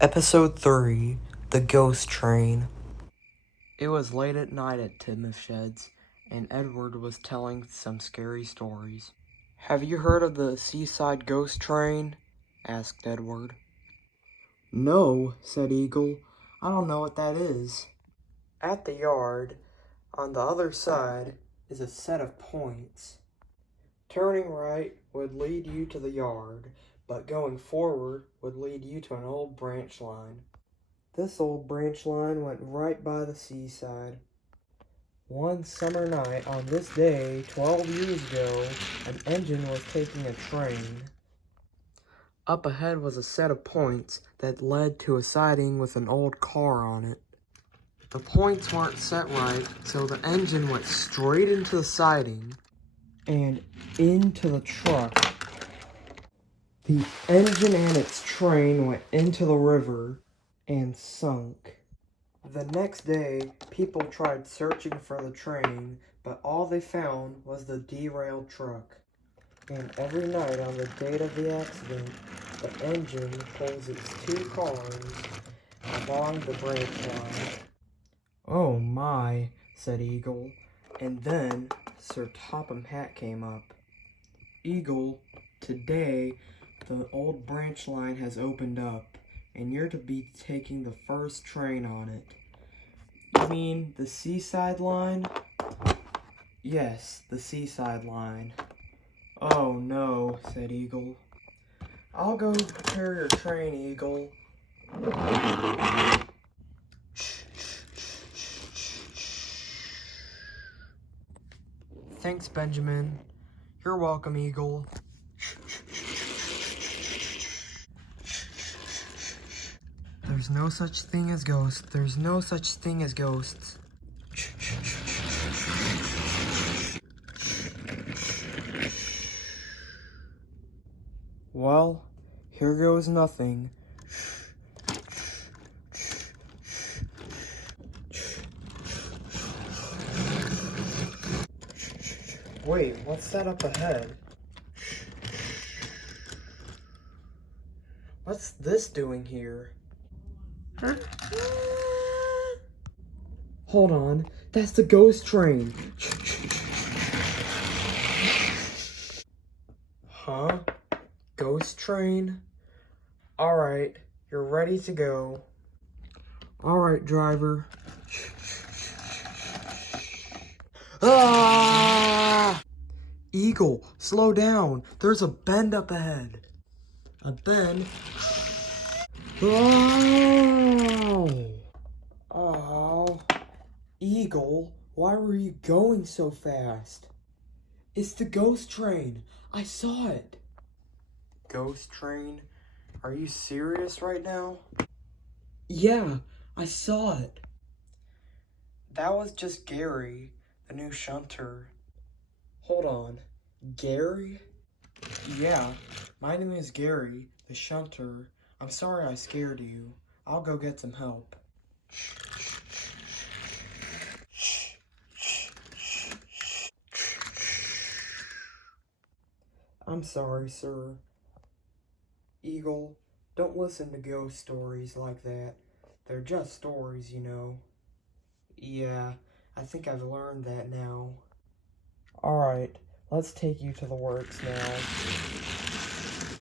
Episode 3, The Ghost Train. It was late at night at Shed's, and Edward was telling some scary stories. "Have you heard of the seaside ghost train?" asked Edward. "No," said Eagle. "I don't know what that is." "At the yard, on the other side, is a set of points. Turning right would lead you to the yard, but going forward would lead you to an old branch line. This old branch line went right by the seaside. One summer night on this day 12 years ago, an engine was taking a train. Up ahead was a set of points that led to a siding with an old car on it. The points weren't set right, so the engine went straight into the siding and into the truck. The engine and its train went into the river and sunk. The next day, people tried searching for the train, but all they found was the derailed truck. And every night on the date of the accident, the engine pulls its two cars along the branch line." "Oh my," said Eagle. And then Sir Topham Hatt came up. "Eagle, today the old branch line has opened up, and you're to be taking the first train on it." "You mean the seaside line?" "Yes, the seaside line." "Oh no," said Eagle. "I'll go prepare your train, Eagle." "Thanks, Benjamin." "You're welcome, Eagle." "There's no such thing as ghosts. There's no such thing as ghosts." "Well, here goes nothing." "Wait, what's that up ahead? What's this doing here?" "Hold on, that's the ghost train." "Huh? Ghost train? Alright, you're ready to go." "Alright, driver." Ah! "Eagle, slow down. There's a bend up ahead." "A bend?" Oh! Oh! Eagle, why were you going so fast? "It's the ghost train. I saw it." "Ghost train? Are you serious right now?" "Yeah, I saw it." "That was just Gary, the new shunter." "Hold on. Gary?" "Yeah, my name is Gary, the shunter. I'm sorry I scared you. I'll go get some help." "I'm sorry, sir." "Eagle, don't listen to ghost stories like that. They're just stories, you know." "Yeah, I think I've learned that now." "Alright, let's take you to the works now."